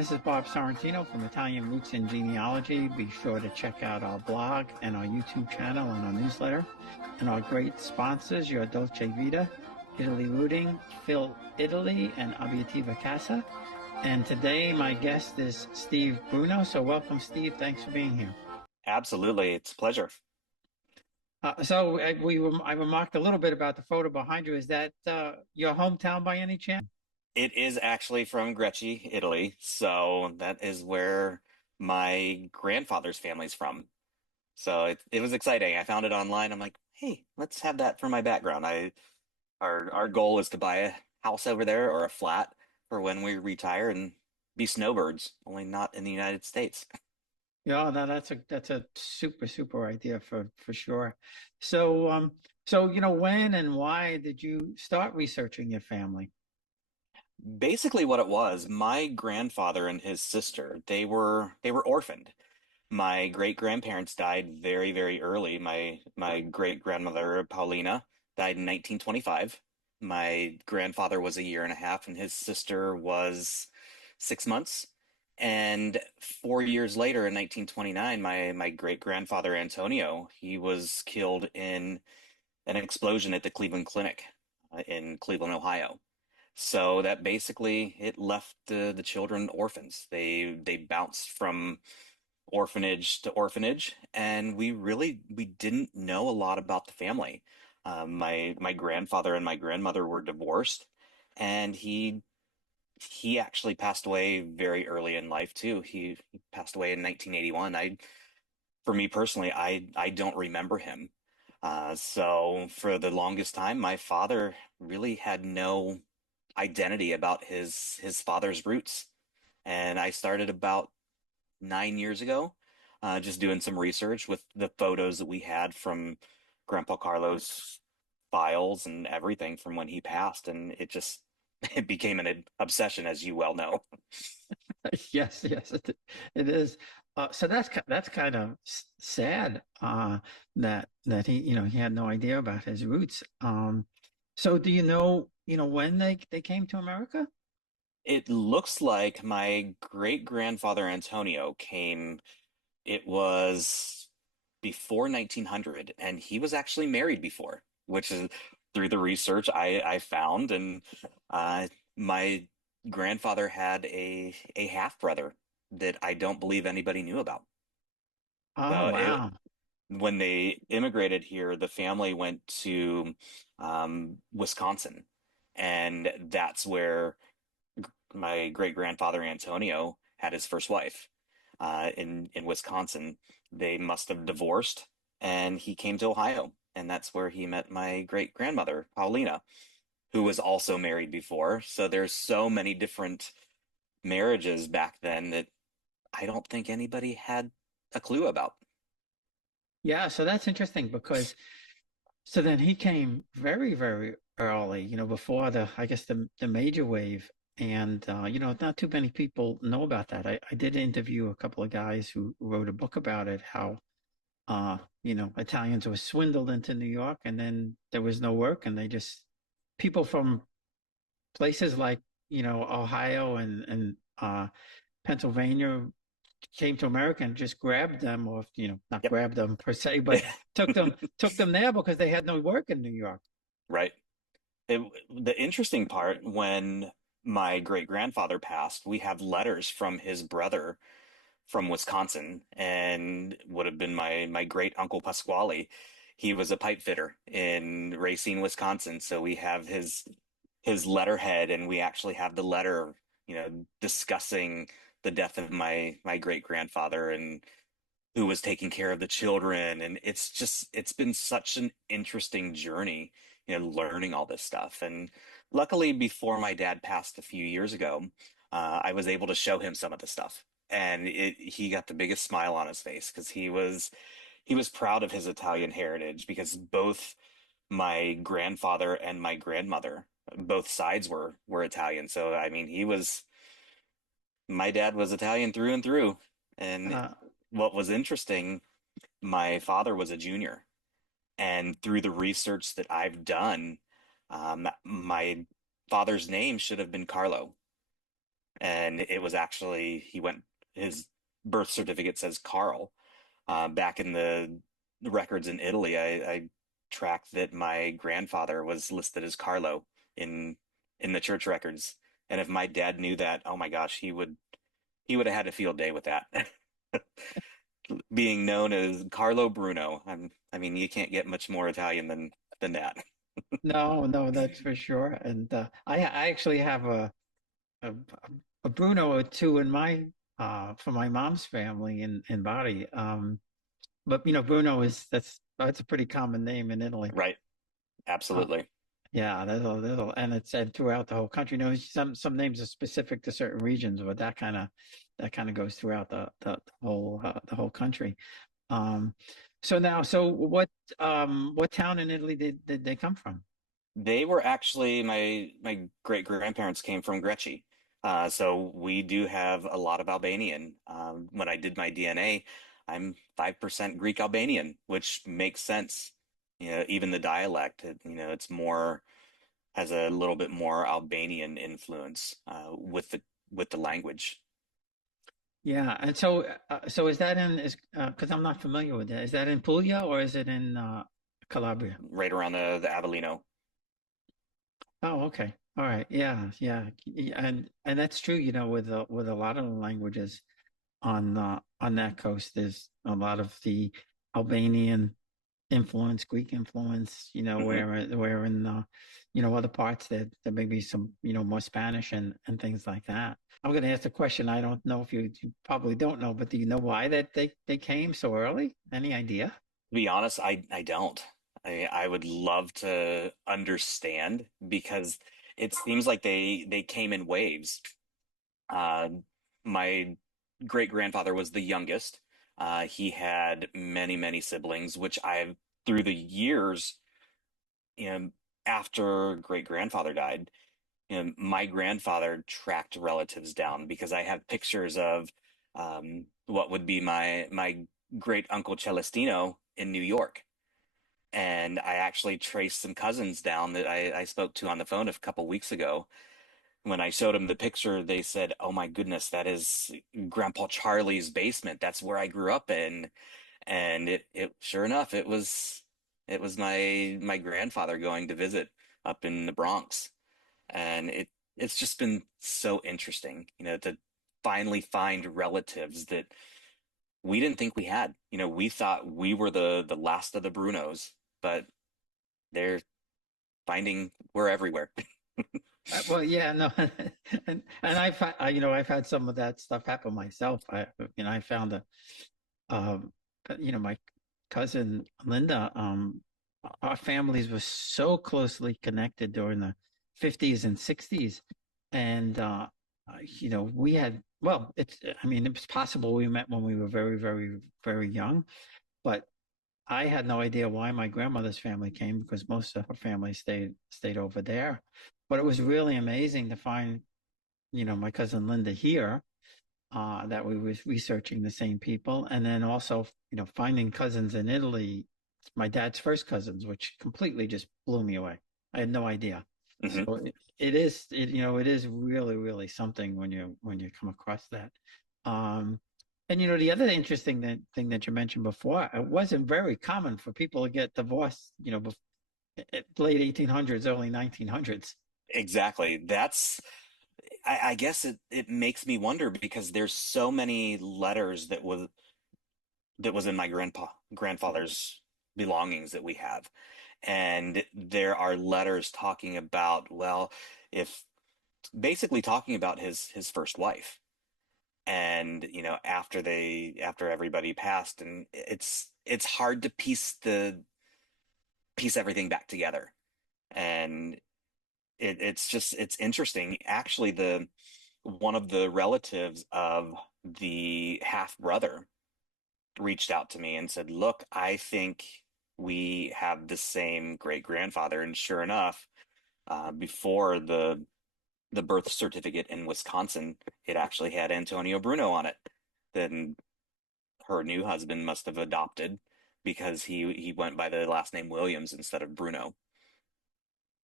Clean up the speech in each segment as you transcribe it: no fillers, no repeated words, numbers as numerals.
This is Bob Sorrentino from Italian Roots and Genealogy. Be sure to check out our blog and our YouTube channel and our newsletter and our great sponsors, Your Dolce Vita, Italy Rooting, Phil Italy, and Abitativa Casa. And today my guest is Steve Bruno. So welcome, Steve. Thanks for being here. Absolutely. It's a pleasure. I remarked a little bit about the photo behind you. Is that your hometown by any chance? It is actually from Greci, Italy. So that is where my grandfather's family's from. So it was exciting. I found it online. I'm like, hey, let's have that for my background. Our goal is to buy a house over there or a flat for when we retire and be snowbirds, only not in the United States. Yeah, no, that's a super idea for sure. So when and why did you start researching your family? Basically what it was, my grandfather and his sister, they were orphaned. My great grandparents died very, very early. My great grandmother Paulina died in 1925. My grandfather was a year and a half, and his sister was 6 months. And 4 years later, in 1929, my great grandfather Antonio, he was killed in an explosion at the Cleveland Clinic in Cleveland, Ohio. So that basically it left the children orphans. They bounced from orphanage to orphanage, and we didn't know a lot about the family. My grandfather and my grandmother were divorced, and he actually passed away very early in life too. He passed away in 1981. For me personally, I don't remember him. So for the longest time, my father really had no identity about his father's roots. And I started about 9 years ago, just doing some research with the photos that we had from Grandpa Carlos' files and everything from when he passed, and it just it became an obsession, as you well know. Yes, it is. So that's kind of sad that he had no idea about his roots. So do you know when they came to America? It looks like my great grandfather Antonio came, it was before 1900, and he was actually married before, which is through the research I found. And uh, my grandfather had a half brother that I don't believe anybody knew about. Oh, So wow. when they immigrated here, the family went to Wisconsin, and that's where my great grandfather Antonio had his first wife in Wisconsin. They must have divorced, and he came to Ohio, and that's where he met my great grandmother Paulina, who was also married before. So there's so many different marriages back then that I don't think anybody had a clue about. Yeah, so that's interesting because so then he came very early, before I guess the major wave. And not too many people know about that. I did interview a couple of guys who wrote a book about it, how Italians were swindled into New York and then there was no work and they just people from places like, Ohio and Pennsylvania came to America and just grabbed them, or not Yep. grabbed them per se, but took them there because they had no work in New York. Right. It, the interesting part, when my great grandfather passed, we have letters from his brother from Wisconsin, and would have been my great uncle Pasquale. He was a pipe fitter in Racine, Wisconsin. So we have his letterhead, and we actually have the letter, discussing the death of my great grandfather and who was taking care of the children. And it's been such an interesting journey, learning all this stuff. And luckily, before my dad passed a few years ago, I was able to show him some of the stuff. And he got the biggest smile on his face because he was proud of his Italian heritage, because both my grandfather and my grandmother, both sides were Italian. So I mean, my dad was Italian through and through. And Uh, what was interesting, my father was a junior, and through the research that I've done, my father's name should have been Carlo. and it was actually he went his birth certificate says Carl. Back in the records in Italy, I tracked that my grandfather was listed as Carlo in in the church records. And if my dad knew that, oh my gosh, he would have had a field day with that. Being known as Carlo Bruno. I mean, you can't get much more Italian than that. No, no, that's for sure. And I actually have a a Bruno or two in my for my mom's family in Bari. But Bruno is that's a pretty common name in Italy. Right. Uh, Absolutely. yeah, and it's said throughout the whole country. Some names are specific to certain regions, but that kind of goes throughout the whole country. Um, so what town in Italy did they come from? They were actually my great grandparents came from Greci. So we do have a lot of Albanian. When I did my DNA, I'm 5% Greek Albanian, which makes sense. You know, even the dialect, it's more has a little bit more Albanian influence with the language. Yeah, and so is that is because I'm not familiar with that. Is that in Puglia or is it in Calabria? Right around the Avellino. Oh, okay. All right. Yeah, yeah. And that's true, with a lot of the languages on that coast, there's a lot of the Albanian influence, Greek influence, Hmm. where in other parts there may be some, more Spanish and things like that. I'm going to ask a question. I don't know if you probably don't know, but do you know why that they came so early? Any idea? To be honest, I don't. I would love to understand because it seems like they came in waves. Uh, my great grandfather was the youngest. He had many, many siblings, which I've through the years, you know, after great grandfather died, my grandfather tracked relatives down because I have pictures of what would be my great uncle Celestino in New York. And I actually traced some cousins down that I spoke to on the phone a couple weeks ago. When I showed them the picture, they said, "Oh my goodness, that is Grandpa Charlie's basement. That's where I grew up in." And it sure enough, it was my grandfather going to visit up in the Bronx. And it's just been so interesting, to finally find relatives that we didn't think we had. We thought we were the last of the Brunos, but they're finding we're everywhere. Well, yeah, no, and I've had some of that stuff happen myself. I found um, my cousin Linda, our families were so closely connected during the 50s and 60s. And, we had, well, I mean, it was possible we met when we were very, very, very young, but I had no idea why my grandmother's family came because most of her family stayed over there. But it was really amazing to find, my cousin Linda here, that we was researching the same people, and then also, finding cousins in Italy, my dad's first cousins, which completely just blew me away. I had no idea. Hmm. So it is really, really something when you come across that. Um, and the other interesting thing that you mentioned before, it wasn't very common for people to get divorced, late 1800s, early 1900s. Exactly. I guess it makes me wonder because there's so many letters that was in my grandfather's belongings that we have. And there are letters talking about, well, if basically talking about his first wife. And after everybody passed, and it's hard to piece everything back together. And it's interesting. Actually, the one of the relatives of the half brother reached out to me and said, "Look, I think we have the same great grandfather." And sure enough, before the birth certificate in Wisconsin, it actually had Antonio Bruno on it. Then her new husband must have adopted because he went by the last name Williams instead of Bruno.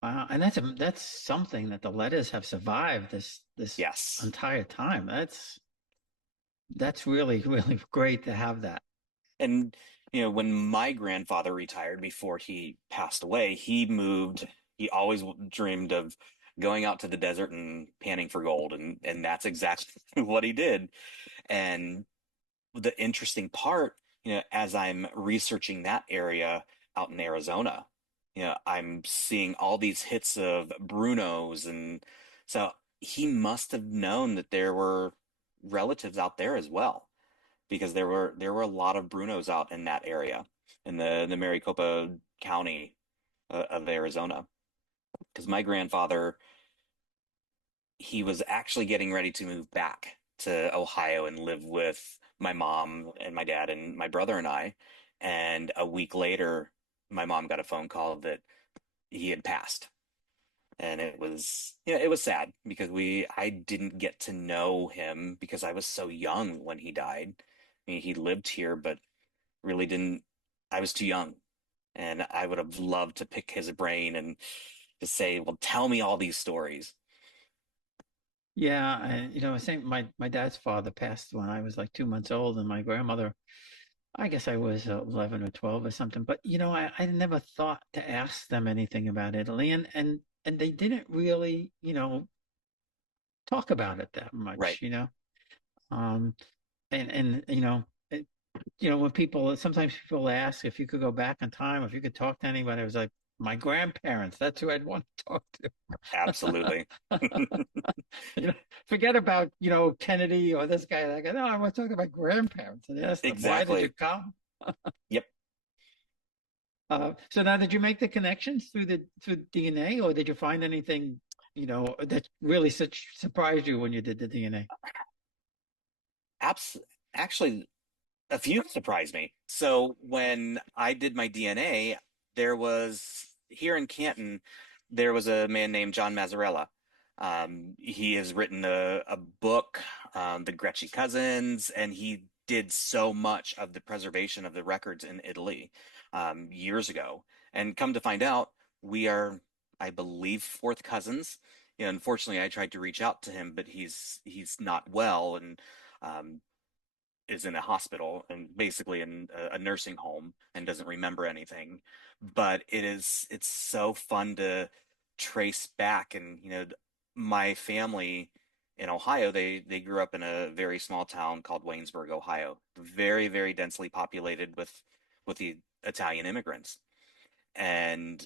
Wow, and that's something that the letters have survived this Yes. entire time. That's really really great to have that. And, when my grandfather retired before he passed away, he always dreamed of going out to the desert and panning for gold. And that's exactly what he did. And the interesting part, as I'm researching that area out in Arizona, I'm seeing all these hits of Brunos. And so he must have known that there were relatives out there as well, because there were a lot of Brunos out in that area in the Maricopa County of Arizona. Because my grandfather, he was actually getting ready to move back to Ohio and live with my mom and my dad and my brother and I. And a week later, my mom got a phone call that he had passed. And it was sad because I didn't get to know him because I was so young when he died. I mean, he lived here, but really didn't. I was too young, and I would have loved to pick his brain and to say, "Well, tell me all these stories." Yeah, and I think my dad's father passed when I was like 2 months old, and my grandmother, I guess I was 11 or 12 or something. But I never thought to ask them anything about Italy, and they didn't really talk about it that Right. much. Um, and when people sometimes people ask if you could go back in time, if you could talk to anybody, I was like my grandparents. That's who I'd want to talk to. Absolutely. you know, Forget about Kennedy or this guy, that guy. No, I want to talk about grandparents and ask them why did you Exactly. come. Yep. So now, did you make the connections through DNA, or did you find anything that really such surprised you when you did the DNA? Abs Actually, a few surprised me. So when I did my DNA, there was here in Canton, there was a man named John Mazzarella. He has written a book, The Greci Cousins, and he did so much of the preservation of the records in Italy years ago. And come to find out, we are, I believe, fourth cousins. Unfortunately, I tried to reach out to him, but he's not well, and um, is in a hospital and basically in a nursing home and doesn't remember anything. But it's so fun to trace back. And my family in Ohio, they grew up in a very small town called Waynesburg, Ohio, very, very densely populated with the Italian immigrants. And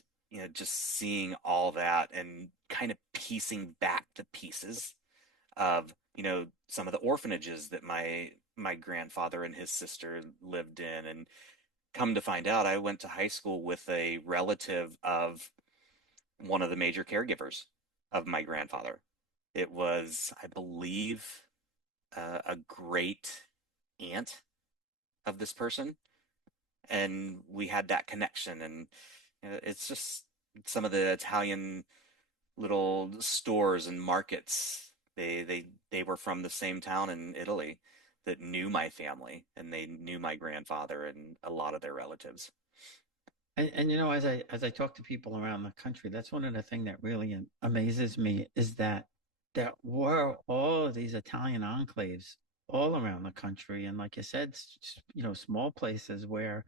just seeing all that and kind of piecing back the pieces of some of the orphanages that my grandfather and his sister lived in. And come to find out, I went to high school with a relative of one of the major caregivers of my grandfather. It was, I believe, a great aunt of this person, and we had that connection. And it's just some of the Italian little stores and markets. They were from the same town in Italy that knew my family, and they knew my grandfather and a lot of their relatives. And as I talk to people around the country, that's one of the things that really amazes me is that there were all of these Italian enclaves all around the country, and like you said, small places where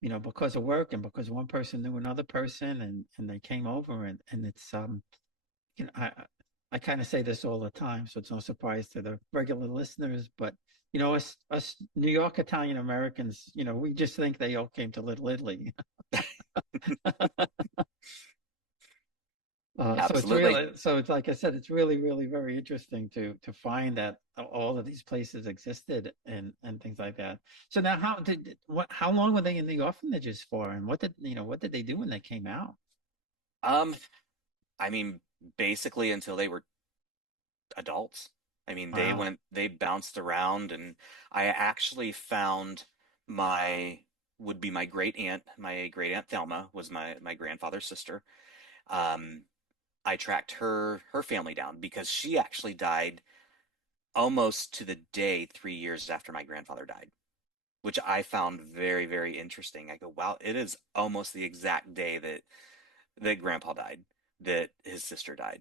because of work and because one person knew another person, and they came over, and it's you know I I kind of say this all the time, so it's no surprise to the regular listeners, but us New York Italian Americans, we just think they all came to Little Italy. Absolutely. So it's like I said, it's really, really very interesting to find that all of these places existed and things like that. So now, how long were they in the orphanages for, and what did they do when they came out? Um, I mean, basically until they were adults. I mean, Wow. they bounced around. And I actually found my would be my great aunt Thelma was my grandfather's sister. Um, I tracked her family down because she actually died almost to the day 3 years after my grandfather died, which I found very, very interesting. I go, wow, it is almost the exact day that that grandpa died, that his sister died.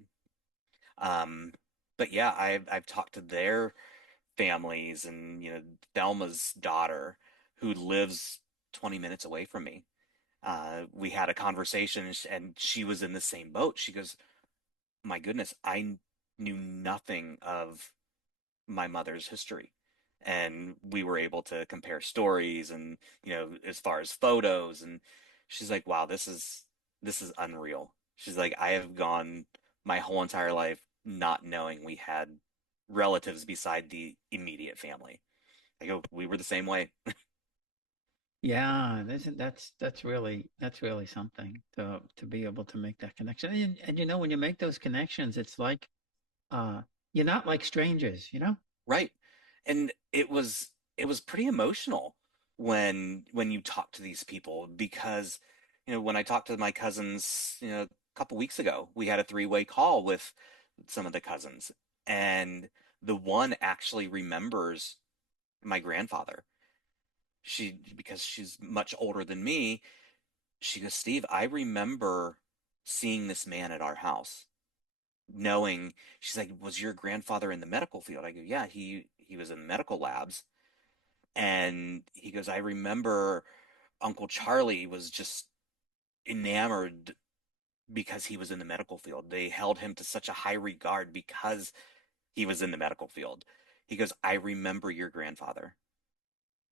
Um, but yeah, I've talked to their families, and Thelma's daughter, who lives 20 minutes away from me. We had a conversation, and she was in the same boat. She goes, "My goodness, I knew nothing of my mother's history." And we were able to compare stories, and as far as photos, and she's like, "Wow, this is unreal." She's like, "I have gone my whole entire life not knowing we had relatives beside the immediate family." I go, "We were the same way." Yeah, that's really something to be able to make that connection. And when you make those connections, it's like uh you're not like strangers, you know? Right. And it was pretty emotional when you talk to these people, because when I talked to my cousins, a couple weeks ago, we had a three-way call with some of the cousins, and the one actually remembers my grandfather. Because she's much older than me, she goes, "Steve, I remember seeing this man at our house." Knowing, she's like, "Was your grandfather in the medical field?" I go, "Yeah, he was in medical labs." And he goes, "I remember Uncle Charlie was just enamored because he was in the medical field. They held him to such a high regard because he was in the medical field." He goes, "I remember your grandfather."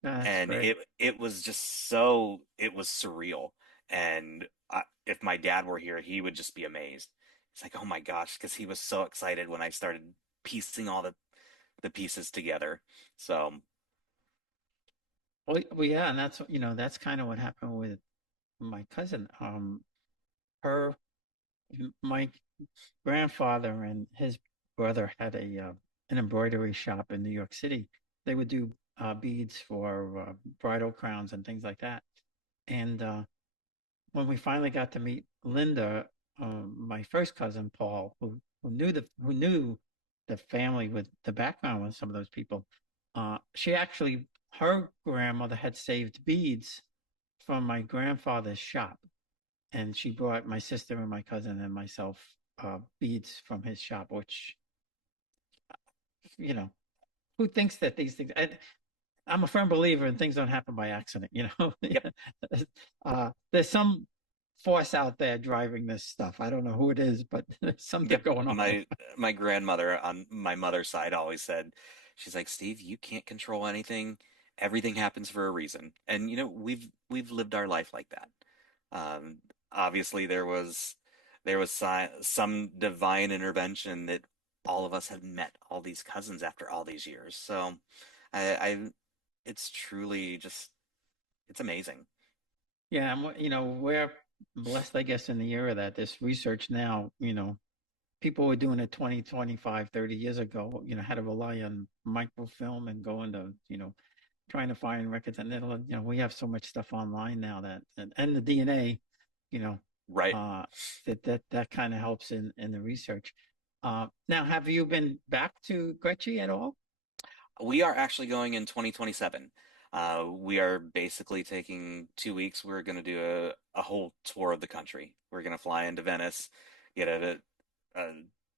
That's And great. it was just so, it was surreal. And if my dad were here, he would just be amazed. It's like, "Oh my gosh," because he was so excited when I started piecing all the pieces together. So, Well, yeah, and that's kind of what happened with my cousin. Her my grandfather and his brother had an embroidery shop in New York City. They would do beads for bridal crowns and things like that. And when we finally got to meet Linda, my first cousin Paul, who knew the family with the background with some of those people, she actually her grandmother had saved beads from my grandfather's shop, and she brought my sister and my cousin and myself beads from his shop, which you know who thinks that these things. I'm a firm believer in things don't happen by accident. yep. There's some force out there driving this stuff. I don't know who it is, but there's something Yep. going on. My grandmother on my mother's side always said, she's like, "Steve, you can't control anything. Everything happens for a reason." And we've lived our life like that. Um, Obviously there was some divine intervention that all of us had met all these cousins after all these years. So I it's truly just, it's amazing. Yeah, and we're blessed, I guess, in the era that this research now, people were doing it 20, 25, 30 years ago, had to rely on microfilm and go into, trying to find records. And then, we have so much stuff online now and the DNA, you know, Right. uh, that kind of helps in the research. Now, have you been back to Greci at all? We are actually going in 2027. We are basically taking 2 weeks. We're going to do a whole tour of the country. We're going to fly into Venice, get a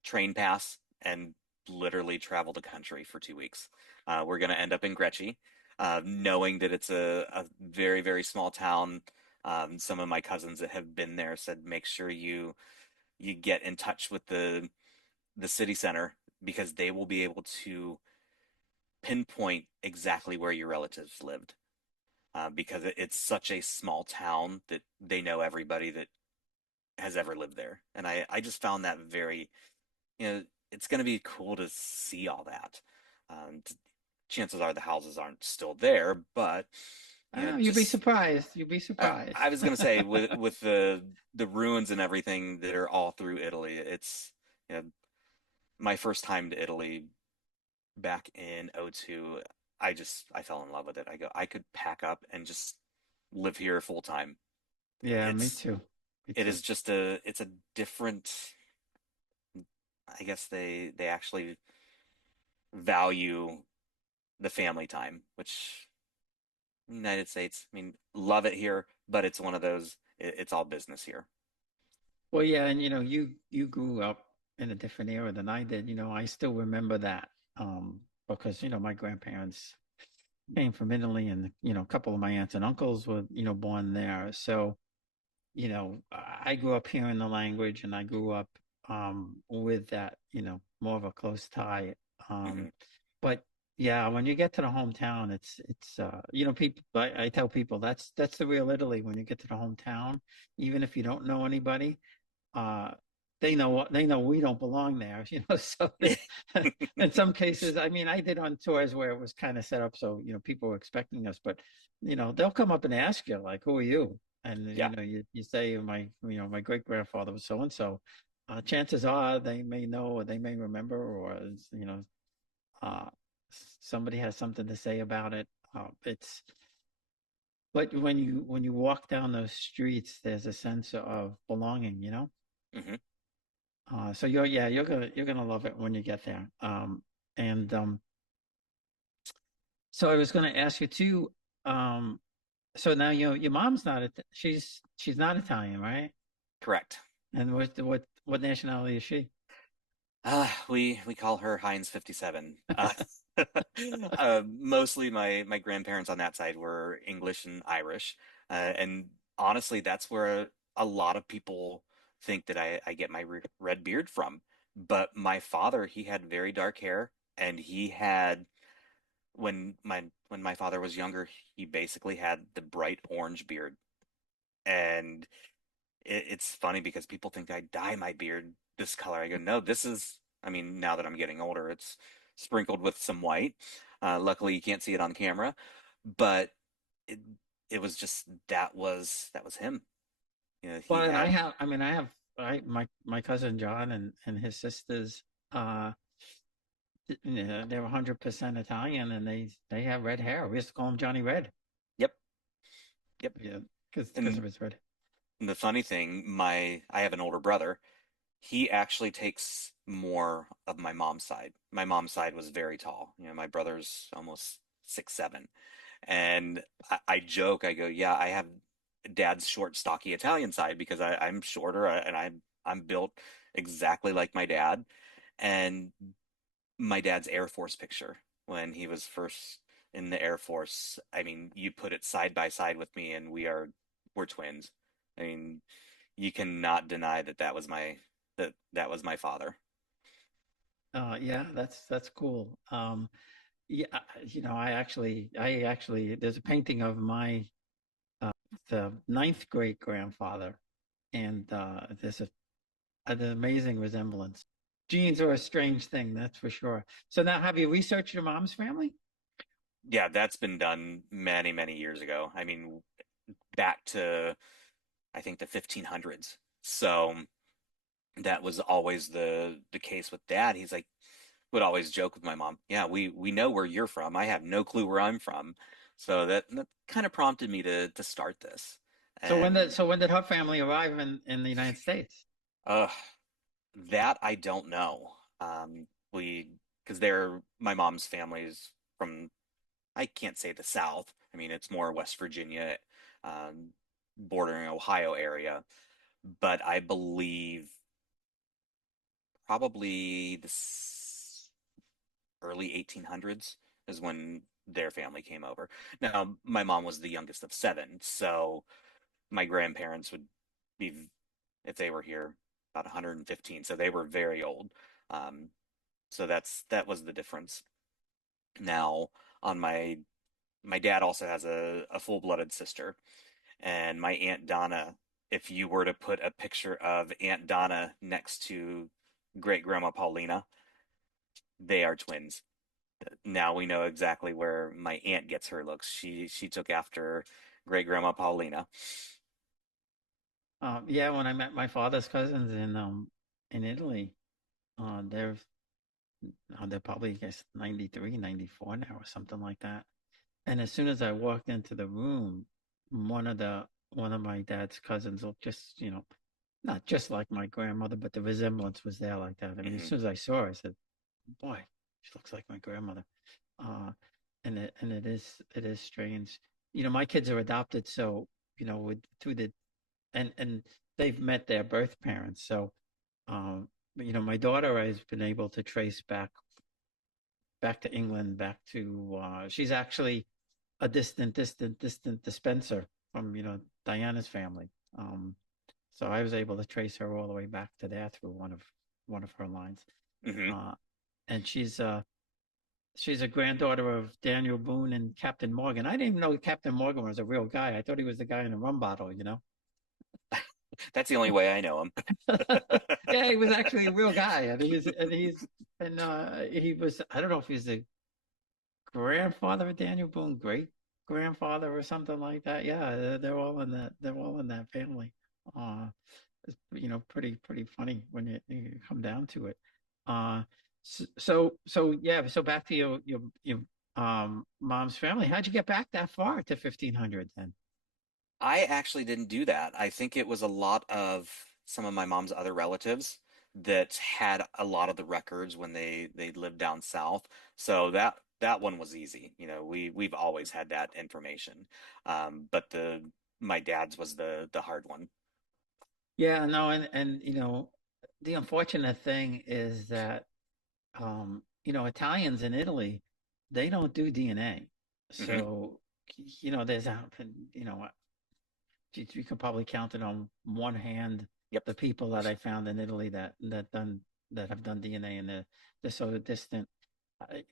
train pass, and literally travel the country for 2 weeks. We're going to end up in Greci, knowing that it's a very, very small town. Some of my cousins that have been there said, make sure you get in touch with the city center, because they will be able to pinpoint exactly where your relatives lived, because it's such a small town that they know everybody that has ever lived there. And I just found that very, it's going to be cool to see all that. Chances are the houses aren't still there, but Oh, you'd be just surprised. You'd be I surprised. was going to say, with the ruins and everything that are all through Italy, it's you know, my first time to Italy back in '02, I fell in love with it. I go, I could pack up and just live here full time. Yeah, me It's too. Me it too. is just it's a different, I guess they actually value the family time, which United States, I mean, love it here, but it's one of those, it's all business here. Well, yeah, and you grew up in a different era than I did. I still remember that because my grandparents came from Italy, and a couple of my aunts and uncles were born there. So I grew up hearing the language, and I grew up with that, more of a close tie. Um, Hmm. but yeah, when you get to the hometown, people. I tell people that's the real Italy. When you get to the hometown, even if you don't know anybody, uh, they know we don't belong there, So in some cases, I mean, I did on tours where it was kind of set up so people were expecting us, but they'll come up and ask you like, "Who are you?" And Yeah. you say my great grandfather was so and so. Chances are they may know or they may remember, or uh, somebody has something to say about it. It's But when you walk down those streets, there's a sense of belonging. Hmm. So you're gonna love it when you get there. And So I was gonna ask you too. Um, so now your mom's not she's not Italian, right? Correct. And what nationality is she? We call her Heinz 57. Mostly my grandparents on that side were English and Irish, and honestly, that's where a lot of people think that I get my re red beard from. But my father, he had very dark hair, and he had when my father was younger, he basically had the bright orange beard, and it's funny because people think I dye my beard this color. I go, no, this is, I mean, now that I'm getting older, it's sprinkled with some white. Luckily, you can't see it on camera, but it it was just that was him. He Well, and had, my cousin John and his sisters. Uh, they're 100% Italian, and they have red hair. We used to call him Johnny Red. yep, yep. Yeah, because And of his red. the funny thing, I have an older brother. He actually takes more of my mom's side. My mom's side was very tall. My brother's almost 6'7". And I joke, I go, yeah, I have dad's short, stocky Italian side because I'm shorter and I'm built exactly like my dad. And my dad's Air Force picture when he was first in the Air Force, I mean, you put it side by side with me and we're twins. I mean, you cannot deny that was my father. Yeah, that's cool. Yeah, I actually, there's a painting of my the ninth great grandfather, and there's an amazing resemblance. Genes are a strange thing, that's for sure. So now, have you researched your mom's family? Yeah, that's been done many, many years ago. I mean, back to I think the 1500s. So that was always the case with dad. He's like would always joke with my mom, "Yeah, we know where you're from. I have no clue where I'm from." So that kind of prompted me to start this. So when did And so when did her family arrive in the United States? uh that I don't know. We because they're my mom's family's from I can't say the South. I mean, it's more West Virginia, um, bordering Ohio area. But I believe probably early 1800s is when their family came over. Now, my mom was the youngest of seven, so my grandparents would be, if they were here, about 115, so they were very old. Um, so that was the difference. Now, on my dad also has a full-blooded sister, and my Aunt Donna, if you were to put a picture of Aunt Donna next to great grandma Paulina, they are twins. Now we know exactly where my aunt gets her looks. She took after great grandma Paulina. Yeah, when I met my father's cousins in Italy, they're they're probably, I guess, 93, 94 now or something like that. And as soon as I walked into the room, one of my dad's cousins looked just, not just like my grandmother, but the resemblance was there like that. I mean, as Hmm. soon as I saw her, I said, "Boy, she looks like my grandmother." Uh, and it is strange. My kids are adopted, so with through the and they've met their birth parents. So, my daughter has been able to trace back to England, back to she's actually a distant dispenser from Diana's family. Um, so I was able to trace her all the way back to there through one of her lines. Hmm. Uh, and she's a granddaughter of Daniel Boone and Captain Morgan. I didn't even know Captain Morgan was a real guy. I thought he was the guy in the rum bottle. That's the only way I know him. Yeah, he was actually a real guy, and he was. I don't know if he's the grandfather of Daniel Boone, great grandfather or something like that. Yeah, they're all in that. They're all in that family. Uh, it's pretty funny when you come down to it. Uh, so yeah. So back to your mom's family. How'd you get back that far to 1500 then? I actually didn't do that. I think it was a lot of some of my mom's other relatives that had a lot of the records when they lived down south. So that one was easy. We've always had that information. But the my dad's was the hard one. Yeah, no, and the unfortunate thing is that Italians in Italy, they don't do DNA. Hmm. So, there's you could probably count it on one hand Yep. the people that I found in Italy that have done DNA, and they're so distant. I,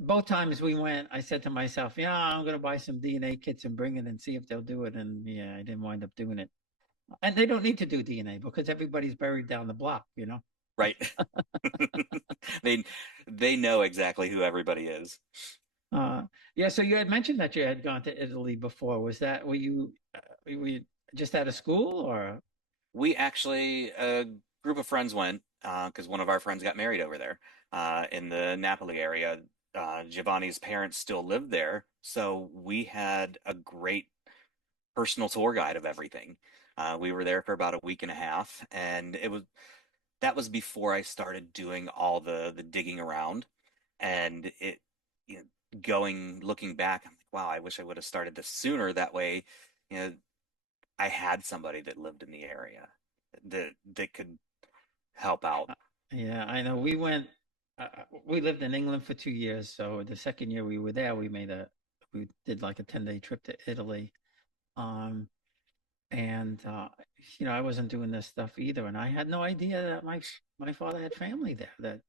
both times we went, I said to myself, "Yeah, I'm going to buy some DNA kits and bring it and see if they'll do it." And yeah, I didn't wind up doing it. And they don't need to do DNA because everybody's buried down the block. Right. They they know exactly who everybody is. Uh, yeah, so you had mentioned that you had gone to Italy before. Were you just out of school or? We actually, a group of friends went because one of our friends got married over there in the Napoli area. Giovanni's parents still lived there, so we had a great personal tour guide of everything. We were there for about a week and a half, and that was before I started doing all the digging around, and you know, looking back, I'm like, wow, I wish I would have started this sooner. That way, you know, I had somebody that lived in the area that could help out. Uh, Yeah, I know. We lived in England for 2 years. So the second year we were there, we did like a 10-day trip to Italy. Um, and I wasn't doing this stuff either. And I had no idea that my father had family there, that,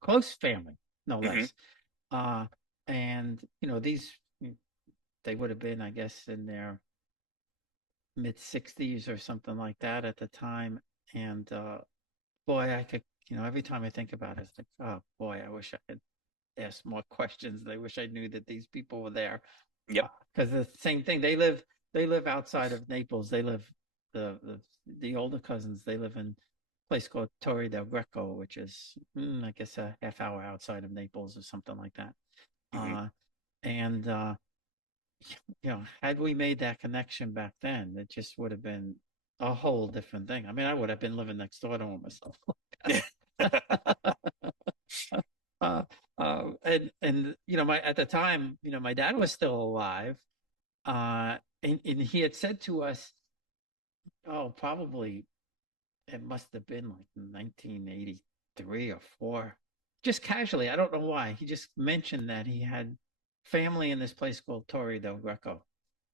close family, no Hmm. less. Uh, and, they would have been, I guess, in their mid 60s or something like that at the time. And boy, I could, every time I think about it, it's like, oh boy, I wish I could ask more questions. I wish I knew that these people were there. Yep. Because the same thing, they live outside of Naples. They live the older cousins. They live in a place called Torre del Greco, which is I guess a half hour outside of Naples or something like that. Hmm. Uh, and had we made that connection back then, it just would have been a whole different thing. I mean, I would have been living next door to him myself. uh, and my at the time, my dad was still alive, and he had said to us, oh, probably it must have been like 1983 or four, just casually. I don't know why. He just mentioned that he had family in this place called Torre del Greco,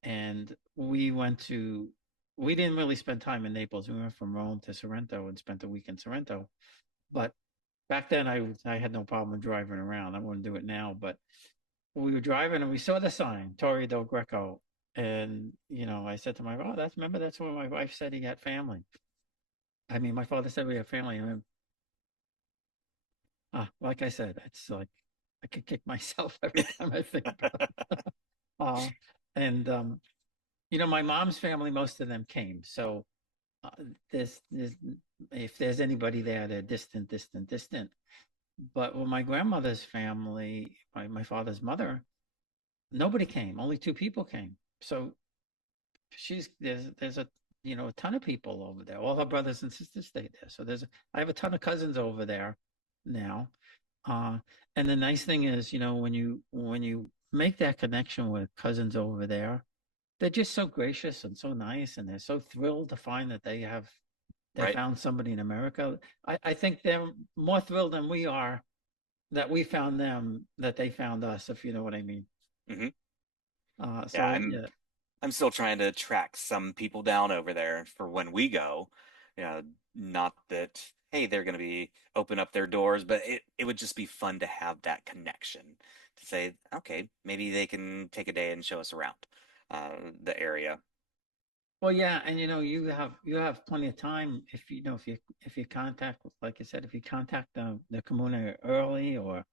and we didn't really spend time in Naples. We went from Rome to Sorrento and spent a week in Sorrento. But back then, I had no problem driving around. I wouldn't do it now, but we were driving and we saw the sign Torre del Greco, and I said to my wife, "Oh, that's where my wife said he had family." I mean, my father said we have family. I mean, like I said, it's like I could kick myself every time I think about it. Uh, and my mom's family, most of them came. So uh, there's if there's anybody there, they're distant, distant, distant. But with my grandmother's family, my father's mother, nobody came. Only two people came. So there's a ton of people over there. All her brothers and sisters stayed there. So I have a ton of cousins over there now. Uh, and the nice thing is, when you make that connection with cousins over there, they're just so gracious and so nice, and they're so thrilled to find that they have they Right. found somebody in America. I think they're more thrilled than we are that we found them, that they found us, if you know what I mean. Hmm. Yeah, So yeah. I'm still trying to track some people down over there for when we go. You know, not that, hey, they're going to be open up their doors, but it would just be fun to have that connection to say, okay, maybe they can take a day and show us around the area. Well, yeah, and you have plenty of time if if you contact, like you said, if you contact the community early, or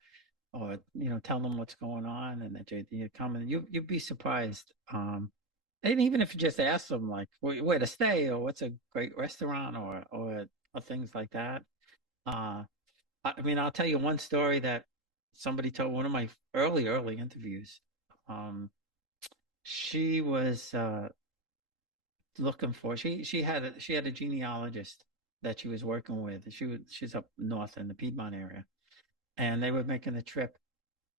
tell them what's going on and that you're coming, you'd be surprised. And even if you just ask them like where to stay, or what's a great restaurant, or things like that. Uh, I mean, I'll tell you one story that somebody told one of my early interviews. Um, she was looking for she had a genealogist that she was working with. She's up north in the Piedmont area, and they were making the trip.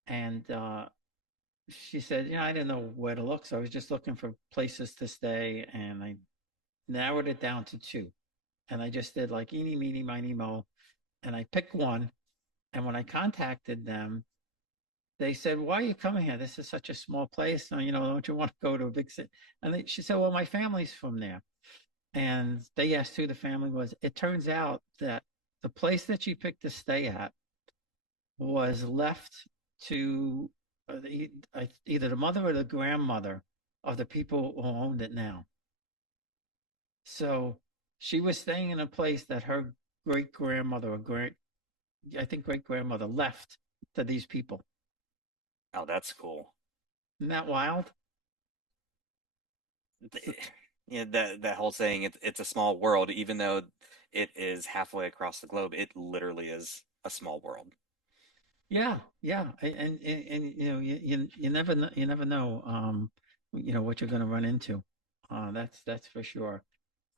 And she said, I didn't know where to look, so I was just looking for places to stay, and I narrowed it down to two. And I just did like eeny, meeny, miny, mo, and I picked one. And when I contacted them, they said, "Why are you coming here? This is such a small place. Don't you want to go to a big city?" And she said, "Well, my family's from there." And they asked who the family was. It turns out that the place that she picked to stay at was left to either the mother or the grandmother of the people who owned it now. So she was staying in a place that her great grandmother or I think great grandmother left to these people. Oh, that's cool. Isn't that wild? So, Yeah, that whole saying, it's a small world, even though it is halfway across the globe, it literally is a small world. yeah, yeah, and you never know what you're going to run into. That's for sure.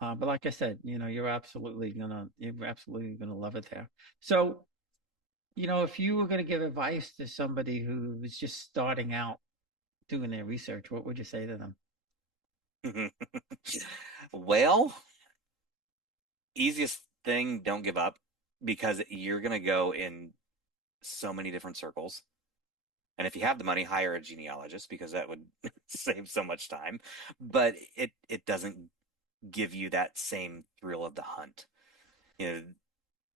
But like I said, you're absolutely gonna love it there. So, if you were gonna give advice to somebody who was just starting out doing their research, what would you say to them? Well, easiest thing, don't give up because you're gonna go in so many different circles. And if you have the money, hire a genealogist because that would save so much time. But it doesn't give you that same thrill of the hunt. You know,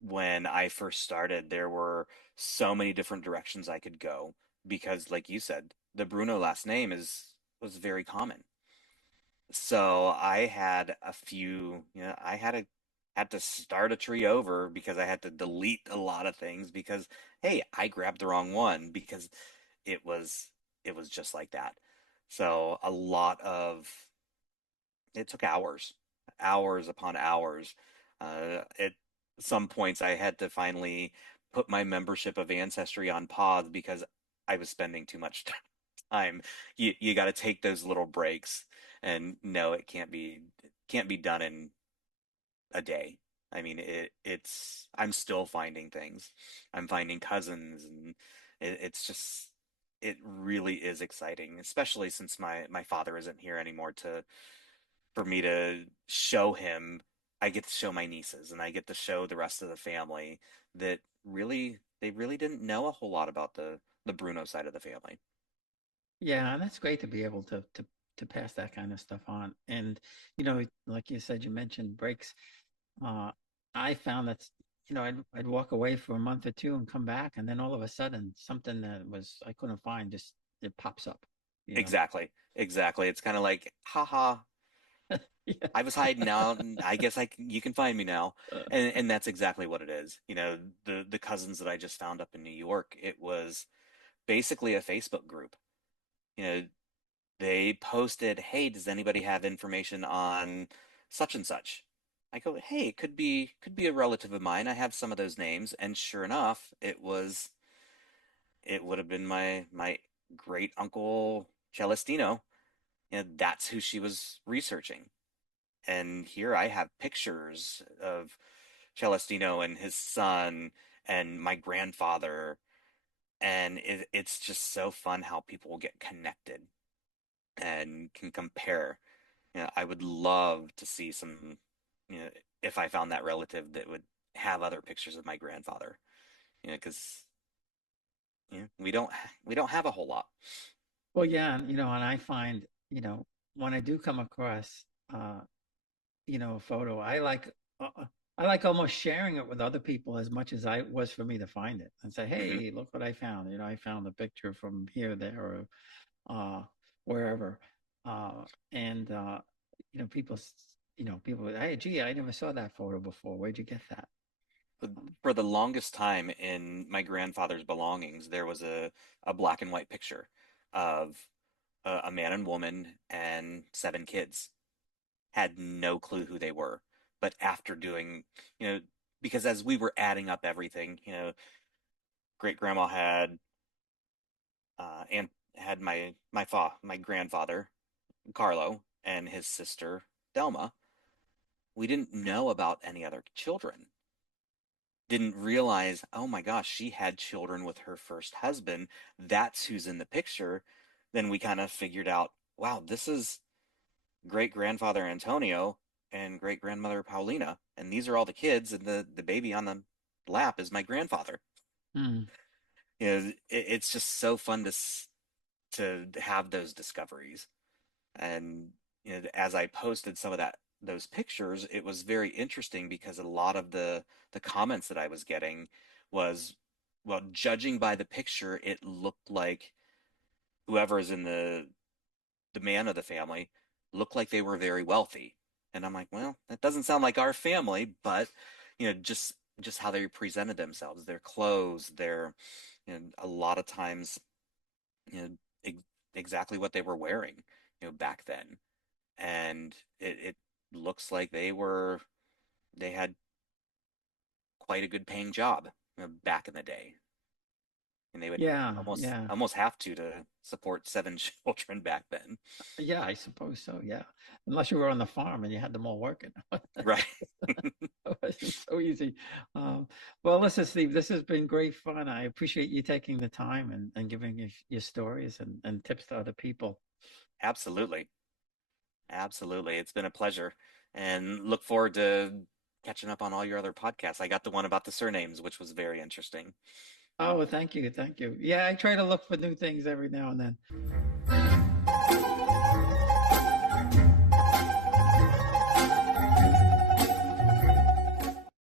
when I first started, there were so many different directions I could go because, like you said, the Bruno last name is was very common. So I had a few, had to start a tree over because I had to delete a lot of things because, hey, I grabbed the wrong one because it was it was just like that. So a lot of it took hours, hours upon hours. At some points, I had to finally put my membership of Ancestry on pause because I was spending too much time. You got to take those little breaks, and no, it can't be done in a day. I mean, it's I'm still finding things. I'm finding cousins, and it's just it really is exciting, especially since my father isn't here anymore to for me to show him. I get to show my nieces and I get to show the rest of the family that really they really didn't know a whole lot about the Bruno side of the family. Yeah, and that's great to be able to pass that kind of stuff on. And like you said, you mentioned breaks. Uh, I found that I'd walk away for a month or two and come back, and then all of a sudden something that was I couldn't find, just it pops up. You know. Exactly. Exactly. It's kind of like, haha, Yeah. I was hiding out and I guess you can find me now. And that's exactly what it is. The cousins that I just found up in New York, it was basically a Facebook group. You know, they posted, "Hey, does anybody have information on such and such?" I go, "Hey, it could be a relative of mine. I have some of those names." And sure enough, it would have been my great uncle Celestino. That's who she was researching. And here I have pictures of Celestino and his son and my grandfather, and it's just so fun how people get connected and can compare. I would love to see some. you know, if I found that relative that would have other pictures of my grandfather, because we don't have a whole lot. Well, yeah, and I find, when I do come across, uh, a photo, I like almost sharing it with other people as much as I was for me to find it and say, Hmm. hey, look what I found. I found a picture from here, there, or wherever. Uh, and people, people, hey, gee, I never saw that photo before. Where'd you get that? But Um, for the longest time in my grandfather's belongings, there was a black and white picture of a man and woman and 7 kids. Had no clue who they were. But after doing, you know, because as we were adding up everything, great grandma and had my grandfather Carlo and his sister Delma. We didn't know about any other children. Didn't realize, oh my gosh, she had children with her first husband. That's who's in the picture. Then we kind of figured out, wow, this is great grandfather Antonio and great grandmother Paulina, and these are all the kids, and the baby on the lap is my grandfather. mm, It's just so fun to have those discoveries. And as I posted some of those pictures, it was very interesting because a lot of the comments that I was getting was, well, judging by the picture, it looked like whoever is in the man of the family looked like they were very wealthy. And I'm like, well, that doesn't sound like our family, but just how they presented themselves, their clothes, their a lot of times, you know, ex exactly what they were wearing, back then. And it looks like they had quite a good paying job, back in the day. And they would yeah, almost yeah, almost have to support 7 children back then. yeah, I suppose so. Yeah. Unless you were on the farm and you had them all working. Right. It wasn't so easy. Um, well, listen, Steve, this has been great fun. I appreciate you taking the time and giving your stories and tips to other people. Absolutely. Absolutely. It's been a pleasure and look forward to catching up on all your other podcasts. I got the one about the surnames, which was very interesting. Oh, well, thank you. Thank you. Yeah, I try to look for new things every now and then.